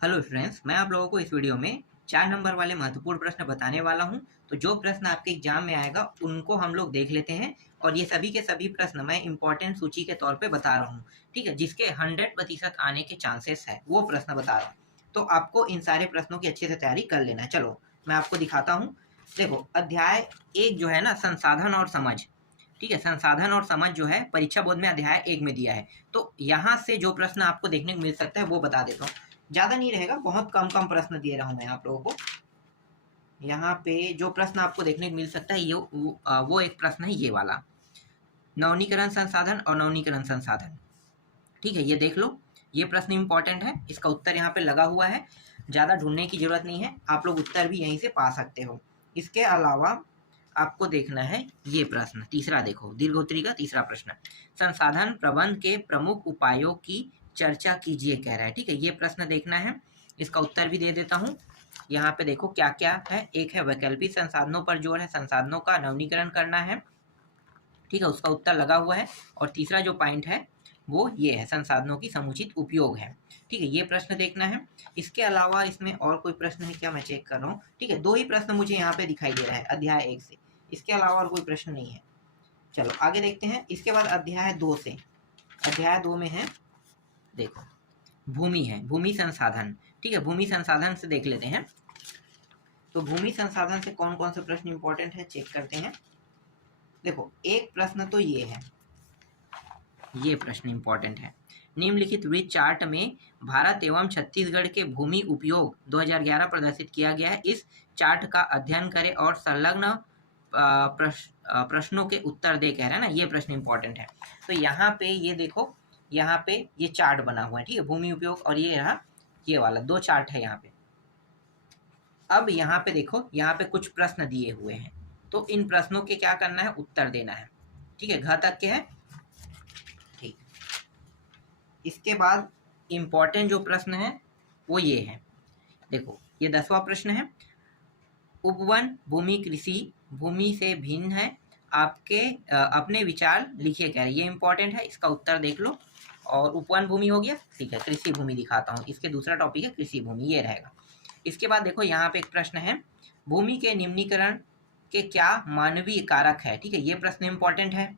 Hello friends, मैं आप लोगों को इस वीडियो में 4 नंबर वाले महत्वपूर्ण प्रश्न बताने वाला हूं। तो जो प्रश्न आपके एग्जाम में आएगा उनको हम लोग देख लेते हैं। और ये सभी के सभी प्रश्न मैं इंपॉर्टेंट सूची के तौर पे बता रहा हूं, ठीक है, जिसके 100% आने के चांसेस है वो प्रश्न बता रहा हूँ। तो आपको इन सारे प्रश्नों की अच्छे से तैयारी कर लेना है। चलो मैं आपको दिखाता हूँ। देखो, अध्याय 1 जो है ना, संसाधन और समझ, ठीक है, संसाधन और समझ जो है परीक्षा बोर्ड में अध्याय 1 में दिया है। तो यहाँ से जो प्रश्न आपको देखने को मिल सकता है वो बता देता हूँ। ज़्यादा नहीं रहेगा, बहुत कम कम प्रश्न दे रहा हूँ मैं आप लोगों को। यहाँ पे जो प्रश्न आपको देखने को मिल सकता है वो एक प्रश्न है ये वाला, नवीनीकरण संसाधन और नवीनीकरण संसाधन। ठीक है, ये देख लो, ये प्रश्न इंपॉर्टेंट है, इसका उत्तर यहाँ पे लगा हुआ है। ज़्यादा ढूंढने की जरूरत नहीं है, आप लोग उत्तर भी यहीं से पा सकते हो। इसके अलावा आपको देखना है ये प्रश्न तीसरा, देखो दीर्घोत्तरी का तीसरा प्रश्न, संसाधन प्रबंध के प्रमुख उपायों की चर्चा कीजिए कह रहा है। ठीक है, ये प्रश्न देखना है, इसका उत्तर भी दे देता हूँ। यहाँ पे देखो क्या क्या है। एक है वैकल्पिक संसाधनों पर जोर है, संसाधनों का नवीनीकरण करना है, ठीक है, उसका उत्तर लगा हुआ है। और तीसरा जो पॉइंट है वो ये है, संसाधनों की समुचित उपयोग है। ठीक है, ये प्रश्न देखना है। इसके अलावा इसमें और कोई प्रश्न है क्या, मैं चेक कर रहा हूँ। ठीक है, 2 ही प्रश्न मुझे यहाँ पे दिखाई दे रहा है अध्याय 1 से, इसके अलावा और कोई प्रश्न नहीं है। चलो आगे देखते हैं। इसके बाद अध्याय 2 से, अध्याय 2 में है, देखो भूमि है, भूमि संसाधन। ठीक है, भूमि संसाधन से देख लेते हैं। तो भूमि संसाधन से कौन कौन से प्रश्न इंपॉर्टेंट है चेक करते हैं। देखो एक प्रश्न तो ये है, ये प्रश्न इंपॉर्टेंट है। निम्नलिखित वृत्त चार्ट में भारत एवं छत्तीसगढ़ के भूमि उपयोग 2011 प्रदर्शित किया गया है। इस चार्ट का अध्ययन करें और संलग्न प्रश्नों के उत्तर दे कह रहा है ना, ये प्रश्न इंपॉर्टेंट है। तो यहाँ पे ये देखो, यहाँ पे ये चार्ट बना हुआ है, ठीक है, भूमि उपयोग, और ये रहा ये वाला, 2 चार्ट है यहाँ पे। अब यहाँ पे देखो, यहाँ पे कुछ प्रश्न दिए हुए हैं, तो इन प्रश्नों के क्या करना है, उत्तर देना है। ठीक है, घ तक के है। ठीक, इसके बाद इंपॉर्टेंट जो प्रश्न है वो ये है, देखो ये 10वां प्रश्न है, उपवन भूमि कृषि भूमि से भिन्न है, आपके अपने विचार लिखिए कह रहे हैं। ये इंपॉर्टेंट है, इसका उत्तर देख लो। और उपवन भूमि हो गया, ठीक है, कृषि भूमि दिखाता हूँ, इसके दूसरा टॉपिक है कृषि भूमि, ये रहेगा। इसके बाद देखो यहाँ पे एक प्रश्न है, भूमि के निम्नीकरण के क्या मानवीय कारक है। ठीक है, ये प्रश्न इंपॉर्टेंट है।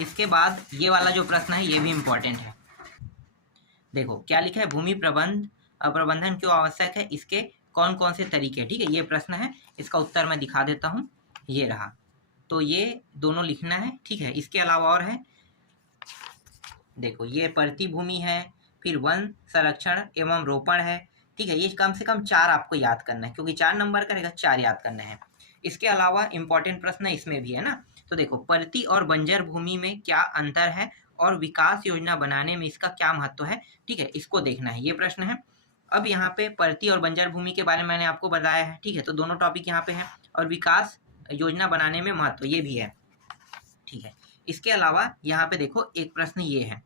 इसके बाद ये वाला जो प्रश्न है ये भी इंपॉर्टेंट है। देखो क्या लिखा है, भूमि प्रबंधन क्यों आवश्यक है, इसके कौन कौन से तरीके। ठीक है, ये प्रश्न है, इसका उत्तर मैं दिखा देता हूँ, ये रहा। तो ये दोनों लिखना है। ठीक है, इसके अलावा और है, देखो ये परती भूमि है, फिर वन संरक्षण एवं रोपण है। ठीक है, ये कम से कम 4 आपको याद करना है, क्योंकि 4 नंबर का रहेगा, 4 याद करना है। इसके अलावा इंपॉर्टेंट प्रश्न इसमें भी है ना। तो देखो परती और बंजर भूमि में क्या अंतर है और विकास योजना बनाने में इसका क्या महत्व है। ठीक है, इसको देखना है, ये प्रश्न है। अब यहाँ पे परती और बंजर भूमि के बारे में मैंने आपको बताया है, ठीक है, तो दोनों टॉपिक यहाँ पे है। और विकास योजना बनाने में महत्व, ये भी है। ठीक है, इसके अलावा यहाँ पे देखो एक प्रश्न ये है,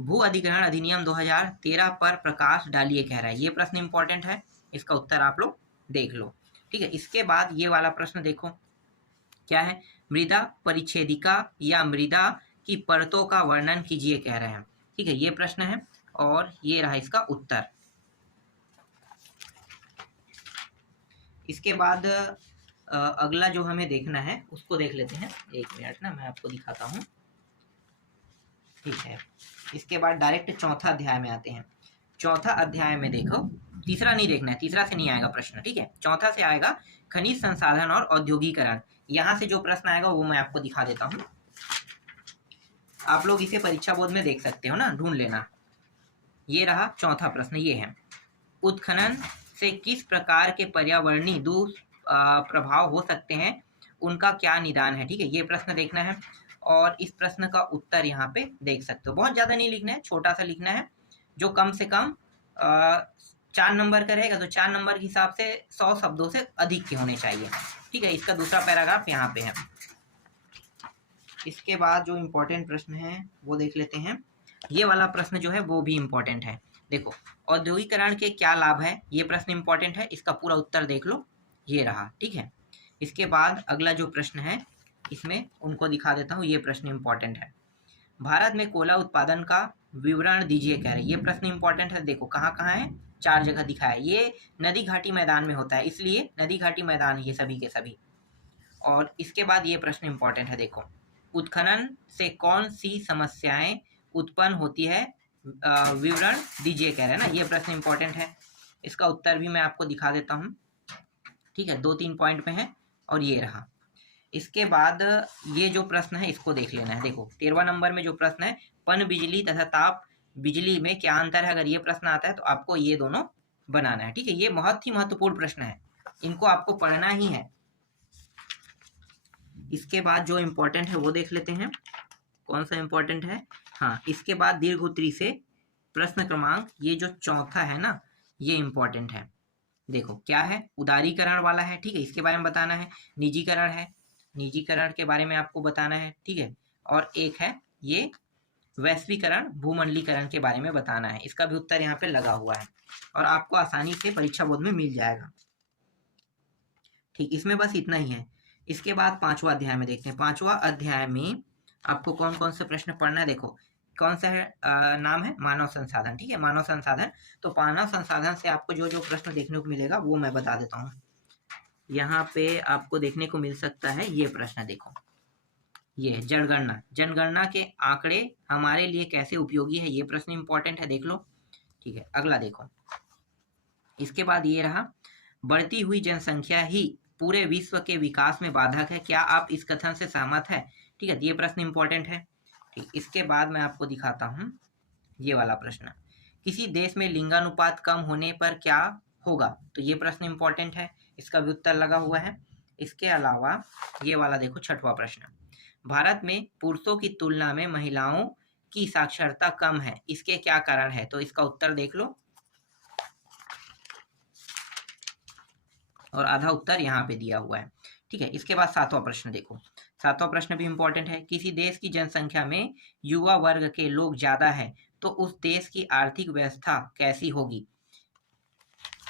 भू अधिग्रहण अधिनियम 2013 पर प्रकाश डालिए कह रहा है। ये प्रश्न इंपॉर्टेंट है, इसका उत्तर आप लोग देख लो। ठीक है, इसके बाद ये वाला प्रश्न देखो क्या है, मृदा परिच्छेदिका या मृदा की परतों का वर्णन कीजिए कह रहे हैं। ठीक है, ये प्रश्न है और ये रहा इसका उत्तर। इसके बाद अगला जो हमें देखना है उसको देख लेते हैं। 1 मिनट ना, मैं आपको दिखाता हूँ। ठीक है, इसके बाद डायरेक्ट चौथा अध्याय में आते हैं। चौथा अध्याय में देखो, तीसरा नहीं देखना है, तीसरा से नहीं आएगा प्रश्न, ठीक है, चौथा से आएगा, खनिज संसाधन और औद्योगिकरण। यहाँ से जो प्रश्न आएगा वो मैं आपको दिखा देता हूँ, आप लोग इसे परीक्षा बोर्ड में देख सकते हो ना, ढूंढ लेना। ये रहा चौथा प्रश्न, ये है, उत्खनन से किस प्रकार के पर्यावरणीय दुष्प्रभाव हो सकते हैं, उनका क्या निदान है। ठीक है, ये प्रश्न देखना है। और इस प्रश्न का उत्तर यहाँ पे देख सकते हो, बहुत ज़्यादा नहीं लिखना है, छोटा सा लिखना है, जो कम से कम 4 नंबर का रहेगा। तो 4 नंबर के हिसाब से 100 शब्दों से अधिक के होने चाहिए। ठीक है, इसका दूसरा पैराग्राफ यहाँ पे है। इसके बाद जो इम्पोर्टेंट प्रश्न है वो देख लेते हैं। ये वाला प्रश्न जो है वो भी इम्पोर्टेंट है। देखो औद्योगिकरण के क्या लाभ है, ये प्रश्न इम्पोर्टेंट है, इसका पूरा उत्तर देख लो, ये रहा। ठीक है, इसके बाद अगला जो प्रश्न है इसमें उनको दिखा देता हूँ, ये प्रश्न इम्पोर्टेंट है, भारत में कोयला उत्पादन का विवरण दीजिए कह रहे हैं। ये प्रश्न इंपॉर्टेंट है। देखो कहाँ कहाँ है, 4 जगह दिखाया है। ये नदी घाटी मैदान में होता है, इसलिए नदी घाटी मैदान है ये सभी के सभी। और इसके बाद ये प्रश्न इंपॉर्टेंट है। देखो, उत्खनन से कौन सी समस्याएं उत्पन्न होती है, विवरण दीजिए कह रहे हैं ना। ये प्रश्न इंपॉर्टेंट है, इसका उत्तर भी मैं आपको दिखा देता हूँ। ठीक है, 2-3 पॉइंट में है और ये रहा। इसके बाद ये जो प्रश्न है इसको देख लेना है। देखो 13वां नंबर में जो प्रश्न है, पन बिजली तथा ताप बिजली में क्या अंतर है, अगर ये प्रश्न आता है तो आपको ये दोनों बनाना है। ठीक है, ये बहुत ही महत्वपूर्ण प्रश्न है, इनको आपको पढ़ना ही है। इसके बाद जो इम्पोर्टेंट है वो देख लेते हैं, कौन सा इम्पोर्टेंट है। हाँ, इसके बाद दीर्घ उत्तरी से प्रश्न क्रमांक, ये जो चौथा है ना, ये इम्पोर्टेंट है। देखो क्या है, उदारीकरण वाला है। ठीक है, इसके बारे में बताना है। निजीकरण है, निजीकरण के बारे में आपको बताना है। ठीक है, और एक है ये वैश्वीकरण, भूमंडलीकरण के बारे में बताना है। इसका भी उत्तर यहाँ पे लगा हुआ है और आपको आसानी से परीक्षा बोर्ड में मिल जाएगा। ठीक, इसमें बस इतना ही है। इसके बाद 5वां अध्याय में देखते हैं। 5वां अध्याय में आपको कौन कौन से प्रश्न पढ़ना है। देखो कौन सा है, नाम है मानव संसाधन। ठीक है, मानव संसाधन। तो मानव संसाधन से आपको जो जो प्रश्न देखने को मिलेगा वो मैं बता देता हूँ। यहाँ पे आपको देखने को मिल सकता है ये प्रश्न। देखो ये जनगणना, जनगणना के आंकड़े हमारे लिए कैसे उपयोगी है, ये प्रश्न इंपॉर्टेंट है, देख लो। ठीक है, अगला देखो। इसके बाद ये रहा, बढ़ती हुई जनसंख्या ही पूरे विश्व के विकास में बाधक है, क्या आप इस कथन से सहमत है। ठीक है, ये प्रश्न इंपॉर्टेंट है। ठीक, इसके बाद मैं आपको दिखाता हूँ ये वाला प्रश्न, किसी देश में लिंगानुपात कम होने पर क्या होगा, तो ये प्रश्न इंपॉर्टेंट है, इसका भी उत्तर लगा हुआ है। इसके अलावा ये वाला देखो 6वां प्रश्न, भारत में पुरुषों की तुलना में महिलाओं की साक्षरता कम है, इसके क्या कारण है, तो इसका उत्तर देख लो और आधा उत्तर यहाँ पे दिया हुआ है। ठीक है, इसके बाद 7वां प्रश्न देखो। 7वां प्रश्न भी इंपॉर्टेंट है, किसी देश की जनसंख्या में युवा वर्ग के लोग ज्यादा है तो उस देश की आर्थिक व्यवस्था कैसी होगी।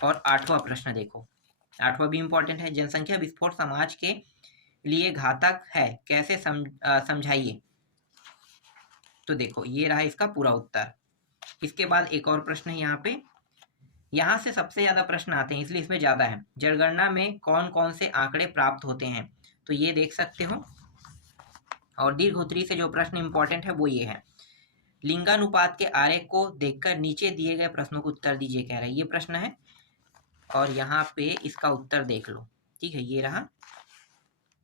और 8वां प्रश्न देखो, 8वां भी इंपॉर्टेंट है, जनसंख्या विस्फोट समाज के लिए घातक है, कैसे समझाइए। तो देखो ये रहा इसका पूरा उत्तर। इसके बाद एक और प्रश्न है यहाँ पे, यहाँ से सबसे ज्यादा प्रश्न आते हैं इसलिए इसमें ज्यादा है। जनगणना में कौन कौन से आंकड़े प्राप्त होते हैं, तो ये देख सकते हो। और दीर्घ उत्तरी से जो प्रश्न इंपॉर्टेंट है वो ये है, लिंगानुपात के आरेख को देखकर नीचे दिए गए प्रश्नों को उत्तर दीजिए कह रहा है, ये प्रश्न है। और यहाँ पे इसका उत्तर देख लो। ठीक है, ये रहा,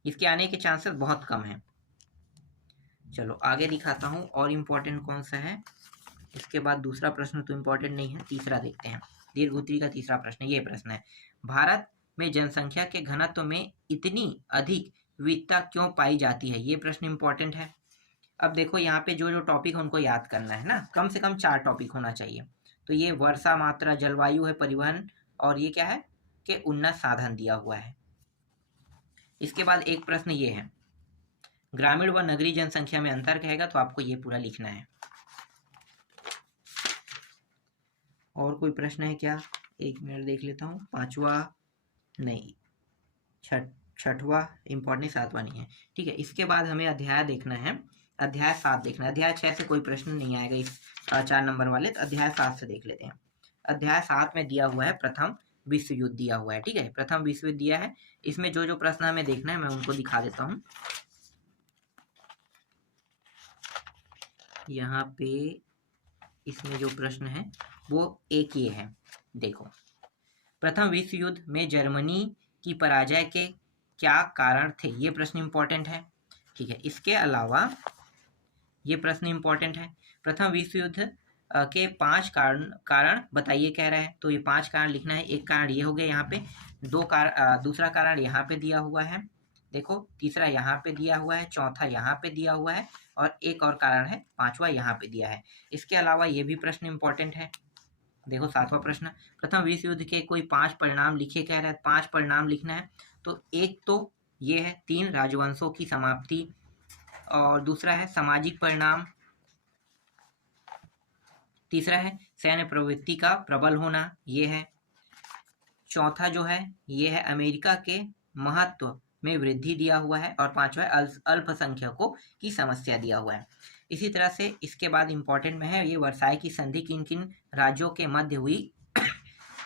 इसके आने के चांसेस बहुत कम है। चलो आगे दिखाता हूँ और इम्पोर्टेंट कौन सा है। इसके बाद दूसरा प्रश्न तो इम्पोर्टेंट नहीं है, तीसरा देखते हैं। दीर्घ उत्तरी का तीसरा प्रश्न ये प्रश्न है, भारत में जनसंख्या के घनत्व में इतनी अधिक विविधता क्यों पाई जाती है, ये प्रश्न इंपॉर्टेंट है। अब देखो यहाँ पे जो जो टॉपिक है उनको याद करना है ना, कम से कम 4 टॉपिक होना चाहिए। तो ये वर्षा मात्रा, जलवायु है, परिवहन, और ये क्या है कि उन्नत साधन दिया हुआ है। इसके बाद एक प्रश्न ये है, ग्रामीण व नगरीय जनसंख्या में अंतर कहेगा, तो आपको ये पूरा लिखना है। और कोई प्रश्न है क्या, एक मिनट देख लेता हूँ। 5वां नहीं, 6वां इम्पोर्टेंट, 7वां नहीं है। ठीक है, इसके बाद हमें अध्याय देखना है, अध्याय 7 देखना है। अध्याय 6 से कोई प्रश्न नहीं आएगा इस 4 नंबर वाले, तो अध्याय 7 से देख लेते हैं। अध्याय 7 में दिया हुआ है प्रथम विश्व युद्ध दिया हुआ है। ठीक है, प्रथम विश्व युद्ध दिया है, इसमें जो जो प्रश्न हमें देखना है मैं उनको दिखा देता हूँ। यहाँ पे इसमें जो प्रश्न है वो एक ये है, देखो, प्रथम विश्व युद्ध में जर्मनी की पराजय के क्या कारण थे, ये प्रश्न इंपॉर्टेंट है। ठीक है, इसके अलावा ये प्रश्न इंपॉर्टेंट है, प्रथम विश्व युद्ध के 5 कारण बताइए कह रहा है, तो ये 5 कारण लिखना है। एक कारण ये हो गया यहाँ पे, दूसरा कारण यहाँ पे दिया हुआ है, देखो, तीसरा यहाँ पे दिया हुआ है, चौथा यहाँ पे दिया हुआ है, और एक और कारण है 5वां यहाँ पे दिया है। इसके अलावा ये भी प्रश्न इंपॉर्टेंट है। देखो 7वां प्रश्न, प्रथम विश्व युद्ध के कोई 5 परिणाम लिखे कह रहा है, 5 परिणाम लिखना है। तो एक तो ये है 3 राजवंशों की समाप्ति, और दूसरा है सामाजिक परिणाम, तीसरा है सैन्य प्रवृत्ति का प्रबल होना, ये है। चौथा जो है ये है अमेरिका के महत्व में वृद्धि दिया हुआ है, और 5वां अल्पसंख्यकों की समस्या दिया हुआ है। इसी तरह से इसके बाद इंपॉर्टेंट में है ये वर्साई की संधि किन किन राज्यों के मध्य हुई,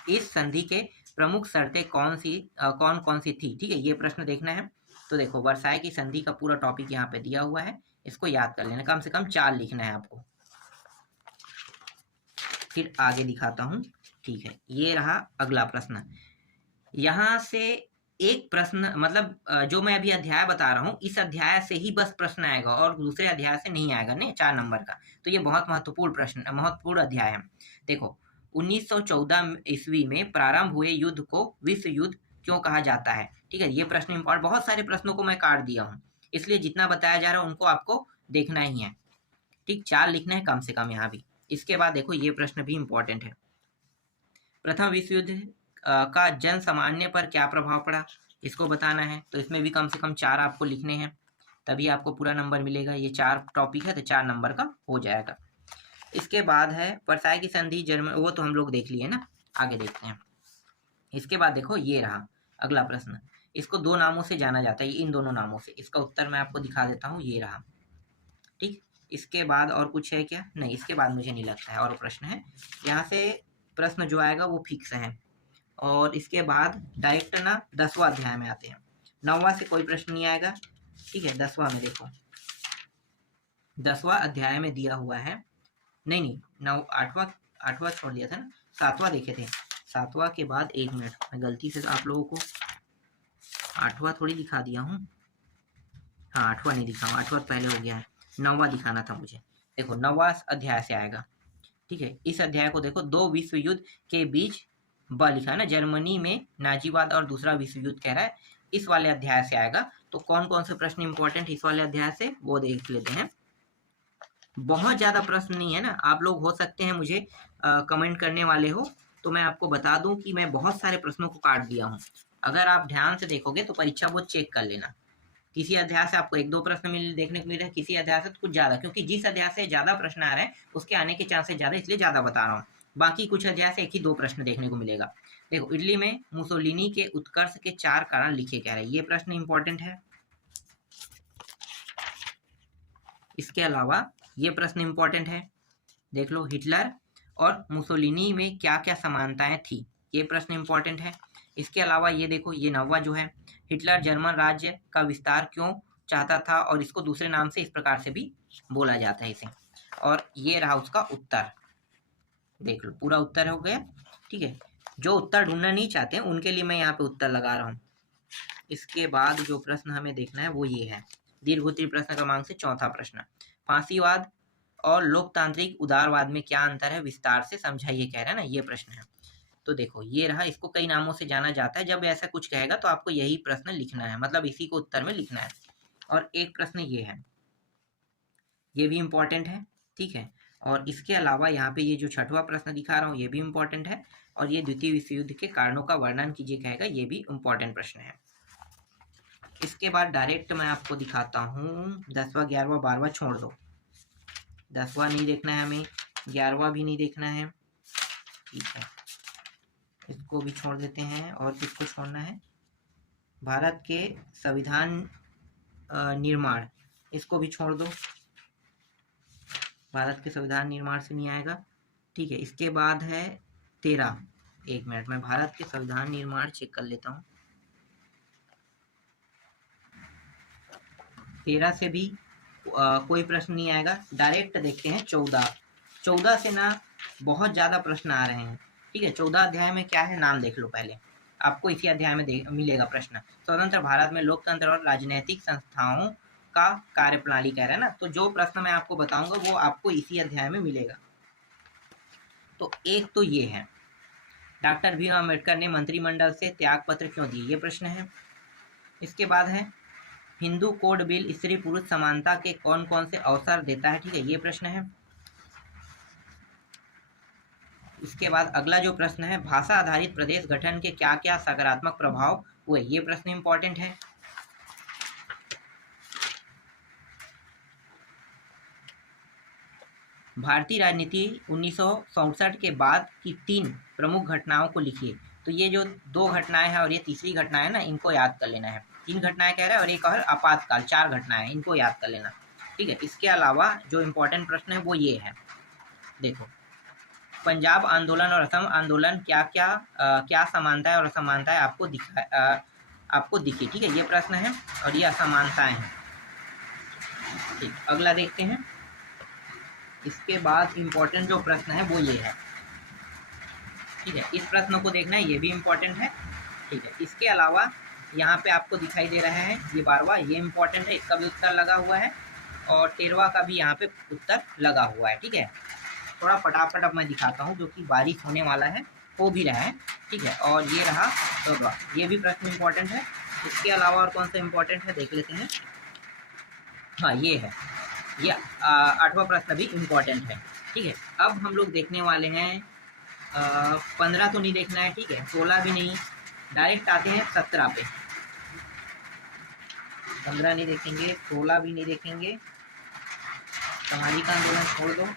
इस संधि के प्रमुख शर्तें कौन कौन सी थी। ठीक है, ये प्रश्न देखना है। तो देखो वर्साई की संधि का पूरा टॉपिक यहाँ पे दिया हुआ है, इसको याद कर लेना, कम से कम 4 लिखना है आपको। फिर आगे दिखाता हूँ। ठीक है, ये रहा अगला प्रश्न। यहाँ से एक प्रश्न मतलब जो मैं अभी अध्याय बता रहा हूँ इस अध्याय से ही बस प्रश्न आएगा और दूसरे अध्याय से नहीं आएगा, नहीं 4 नंबर का। तो ये बहुत महत्वपूर्ण प्रश्न, महत्वपूर्ण अध्याय है। देखो 1914 ईस्वी में प्रारंभ हुए युद्ध को विश्व युद्ध क्यों कहा जाता है। ठीक है, ये प्रश्न इंपॉर्टेंट, बहुत सारे प्रश्नों को मैं काट दिया हूँ, इसलिए जितना बताया जा रहा है उनको आपको देखना ही है। ठीक, 4 लिखना है कम से कम यहाँ भी। इसके बाद देखो ये प्रश्न भी इंपॉर्टेंट है। प्रथम विश्व युद्ध का जन सामान्य पर क्या प्रभाव पड़ा, इसको बताना है। तो इसमें भी कम से कम 4 आपको लिखने हैं, तभी आपको पूरा नंबर मिलेगा। ये 4 टॉपिक है तो 4 नंबर का हो जाएगा। इसके बाद है वर्साई की संधि जर्मन, वो तो हम लोग देख लिए ना, आगे देखते हैं। इसके बाद देखो ये रहा अगला प्रश्न। इसको 2 नामों से जाना जाता है, इन दोनों नामों से। इसका उत्तर मैं आपको दिखा देता हूँ, ये रहा। ठीक, इसके बाद और कुछ है क्या? नहीं, इसके बाद मुझे नहीं लगता है और प्रश्न है। यहाँ से प्रश्न जो आएगा वो फिक्स है। और इसके बाद डायरेक्ट ना 10वां अध्याय में आते हैं। 9वां से कोई प्रश्न नहीं आएगा। ठीक है, 10वां में देखो, 10वां अध्याय में दिया हुआ है। नहीं 8वां छोड़ दिया था ना, 7वां देखे थे। 7वां के बाद 1 मिनट, मैं गलती से आप लोगों को 8वां थोड़ी दिखा दिया हूँ। हाँ 8वां नहीं दिखा, 8वां पहले हो गया है, 9वां दिखाना था मुझे। देखो 9वां अध्याय से आएगा। ठीक है, इस अध्याय को देखो, 2 विश्व युद्ध के बीच ब लिखा है ना, जर्मनी में नाजीवाद और दूसरा विश्व युद्ध कह रहा है, इस वाले अध्याय से आएगा। तो कौन कौन से प्रश्न इंपॉर्टेंट इस वाले अध्याय से वो देख लेते हैं। बहुत ज्यादा प्रश्न नहीं है ना, आप लोग हो सकते हैं मुझे कमेंट करने वाले हो, तो मैं आपको बता दूं कि मैं बहुत सारे प्रश्नों को काट दिया हूँ। अगर आप ध्यान से देखोगे तो परीक्षा बोर्ड चेक कर लेना, किसी अध्याय से आपको 1-2 प्रश्न देखने को मिल रहे हैं, किसी अध्याय से कुछ ज्यादा, क्योंकि जिस अध्याय से ज्यादा प्रश्न आ रहे हैं उसके आने के चांसेस ज्यादा, इसलिए ज्यादा बता रहा हूँ। बाकी कुछ अध्याय से 1 ही 2 प्रश्न देखने को मिलेगा। देखो इटली में मुसोलिनी के उत्कर्ष के 4 कारण लिखे क्या रहे, ये प्रश्न इंपॉर्टेंट है। इसके अलावा ये प्रश्न इंपॉर्टेंट है, देख लो हिटलर और मुसोलिनी में क्या क्या समानताएं थी, ये प्रश्न इंपॉर्टेंट है। इसके अलावा ये देखो, ये 9वां जो है, हिटलर जर्मन राज्य का विस्तार क्यों चाहता था और इसको दूसरे नाम से इस प्रकार से भी बोला जाता है इसे। और ये रहा उसका उत्तर, देख लो पूरा उत्तर हो गया। ठीक है, जो उत्तर ढूंढना नहीं चाहते हैं उनके लिए मैं यहाँ पे उत्तर लगा रहा हूँ। इसके बाद जो प्रश्न हमें देखना है वो ये है, दीर्घोत्तरीय प्रश्न क्रमांक से 4था प्रश्न, फांसीवाद और लोकतांत्रिक उदारवाद में क्या अंतर है, विस्तार से समझाइए कह रहा है ना, ये प्रश्न है। तो देखो ये रहा, इसको कई नामों से जाना जाता है। जब ऐसा कुछ कहेगा तो आपको यही प्रश्न लिखना है, मतलब इसी को उत्तर में लिखना है। और एक प्रश्न ये है, ये भी इंपॉर्टेंट है। ठीक है, और इसके अलावा यहाँ पे ये जो 6वां प्रश्न दिखा रहा हूँ ये भी इंपॉर्टेंट है। और ये द्वितीय विश्व युद्ध के कारणों का वर्णन कीजिए कहेगा, ये भी इंपॉर्टेंट प्रश्न है। इसके बाद डायरेक्ट मैं आपको दिखाता हूँ 10वां 11वां 12वां छोड़ दो, 10वां नहीं देखना है हमें, 11वां भी नहीं देखना है। ठीक है, इसको भी छोड़ देते हैं। और किसको छोड़ना है, भारत के संविधान निर्माण, इसको भी छोड़ दो, भारत के संविधान निर्माण से नहीं आएगा। ठीक है, इसके बाद है 13, 1 मिनट में भारत के संविधान निर्माण चेक कर लेता हूँ। 13 से भी कोई प्रश्न नहीं आएगा। डायरेक्ट देखते हैं 14 से ना बहुत ज्यादा प्रश्न आ रहे हैं। ठीक है, 14 अध्याय में क्या है नाम देख लो पहले, आपको इसी अध्याय में मिलेगा प्रश्न। स्वतंत्र भारत में लोकतंत्र और राजनीतिक संस्थाओं का कार्यप्रणाली कह रहा है ना, तो जो प्रश्न मैं आपको बताऊंगा वो आपको इसी अध्याय में मिलेगा। तो एक तो ये है, डॉक्टर भीम अम्बेडकर ने मंत्रिमंडल से त्याग पत्र क्यों दिए, ये प्रश्न है। इसके बाद है हिंदू कोड बिल स्त्री पुरुष समानता के कौन कौन से अवसर देता है, ठीक है, ये प्रश्न है। इसके बाद अगला जो प्रश्न है, भाषा आधारित प्रदेश गठन के क्या क्या सकारात्मक प्रभाव हुए, ये प्रश्न इंपॉर्टेंट है। भारतीय राजनीति 1967 के बाद की 3 प्रमुख घटनाओं को लिखिए। तो ये जो 2 घटनाएं हैं और ये तीसरी घटना है ना, इनको याद कर लेना है। 3 घटनाएं कह रहा है और एक और आपातकाल, 4 घटनाएं, इनको याद कर लेना। ठीक है। इसके अलावा जो इम्पोर्टेंट प्रश्न है वो ये है, देखो पंजाब आंदोलन और असम आंदोलन क्या समानताएं और असमानताएं आपको दिखी, ठीक है, ये प्रश्न है और ये असमानताएं हैं। ठीक, अगला देखते हैं। इसके बाद इम्पोर्टेंट जो प्रश्न है वो ये है, ठीक है, इस प्रश्न को देखना है, ये भी इम्पोर्टेंट है। ठीक है, इसके अलावा यहाँ पे आपको दिखाई दे रहा है ये 12वां, ये इम्पोर्टेंट है, इसका भी उत्तर लगा हुआ है और 13वां का भी यहाँ पे उत्तर लगा हुआ है। ठीक है, थोड़ा फटाफट अब मैं दिखाता हूँ, जो कि बारिश होने वाला है, हो भी रहा है। ठीक है, और ये रहा 14वां, ये भी प्रश्न इम्पोर्टेंट है। इसके अलावा और कौन सा इम्पोर्टेंट है देख लेते हैं। हाँ, ये है, ये 8वां प्रश्न भी इम्पोर्टेंट है। ठीक है, अब हम लोग देखने वाले हैं 15 तो नहीं देखना है, ठीक है, 16 भी नहीं, डायरेक्ट आते हैं 17 पे। 15 नहीं देखेंगे, 16 भी नहीं देखेंगे, सामाजिक आंदोलन छोड़ दो।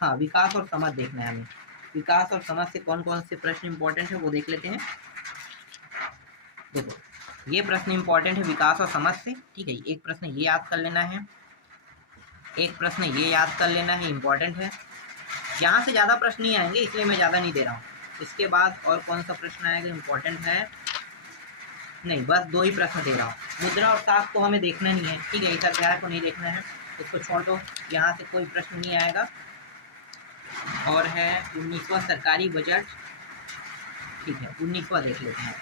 हाँ, विकास और समाज देखना है हमें। विकास और समाज से कौन कौन से प्रश्न इंपॉर्टेंट है वो देख लेते हैं। देखो, ये प्रश्न इंपॉर्टेंट है विकास और समाज से। ठीक है, एक प्रश्न ये याद कर लेना है, एक प्रश्न ये याद कर लेना है, इंपॉर्टेंट है। यहाँ से ज़्यादा प्रश्न नहीं आएंगे, इसलिए मैं ज़्यादा नहीं दे रहा हूँ। इसके बाद और कौन सा प्रश्न आएगा इम्पोर्टेंट है, नहीं, बस 2 ही प्रश्न दे रहा हूँ। मुद्रा और साख को हमें देखना नहीं है, ठीक है, इस अध्याय को नहीं देखना है, इसको छोड़ दो, यहाँ से कोई प्रश्न नहीं आएगा। और है 19वां सरकारी बजट, ठीक है, 19वां देख लेते हैं।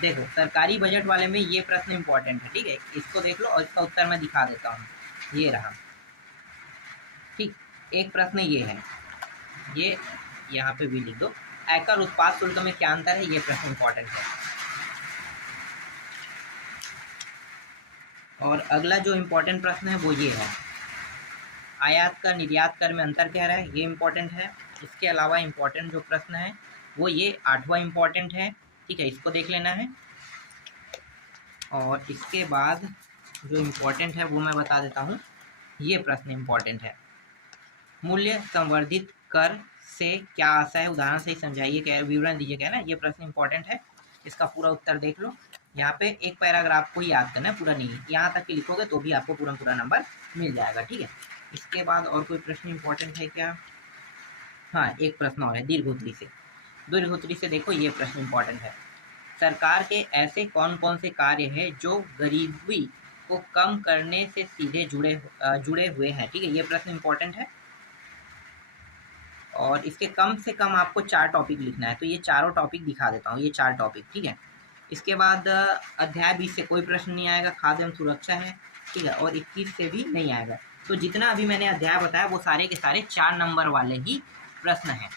देखो, सरकारी बजट वाले में ये प्रश्न इंपॉर्टेंट है, ठीक है, इसको देख लो और इसका उत्तर मैं दिखा देता हूँ, ये रहा। ठीक, एक प्रश्न ये है, ये यहाँ पे भी लिख दो, आयकर उत्पाद शुल्क में क्या अंतर है, ये प्रश्न इंपॉर्टेंट है। और अगला जो इम्पोर्टेंट प्रश्न है वो ये है, आयात कर निर्यात कर में अंतर क्या रहा है, ये इम्पोर्टेंट है। इसके अलावा इम्पोर्टेंट जो प्रश्न है वो ये 8वां इम्पोर्टेंट है, ठीक है, इसको देख लेना है। और इसके बाद जो इम्पोर्टेंट है वो मैं बता देता हूँ, ये प्रश्न इम्पोर्टेंट है, मूल्य संवर्धित कर से क्या आशा है, उदाहरण से ही समझाइए, क्या विवरण दीजिए, क्या ना, ये प्रश्न इंपॉर्टेंट है। इसका पूरा उत्तर देख लो, यहाँ पे एक पैराग्राफ को ही याद करना है, पूरा नहीं, यहाँ तक के लिखोगे तो भी आपको पूरा नंबर मिल जाएगा। ठीक है, इसके बाद और कोई प्रश्न इंपॉर्टेंट है क्या, हाँ, एक प्रश्न और है दीर्घोत्तरी से। दीर्घोत्तरी से देखो, ये प्रश्न इंपॉर्टेंट है, सरकार के ऐसे कौन कौन से कार्य हैं जो गरीबी को कम करने से सीधे जुड़े हुए हैं। ठीक है, ये प्रश्न इंपॉर्टेंट है और इसके कम से कम आपको 4 टॉपिक लिखना है, तो ये चारों टॉपिक दिखा देता हूँ, ये 4 टॉपिक। ठीक है, इसके बाद अध्याय 20 से कोई प्रश्न नहीं आएगा, खाद्य एवं सुरक्षा है, ठीक है, और 21 से भी नहीं आएगा। तो जितना अभी मैंने अध्याय बताया वो सारे के सारे 4 नंबर वाले ही प्रश्न हैं।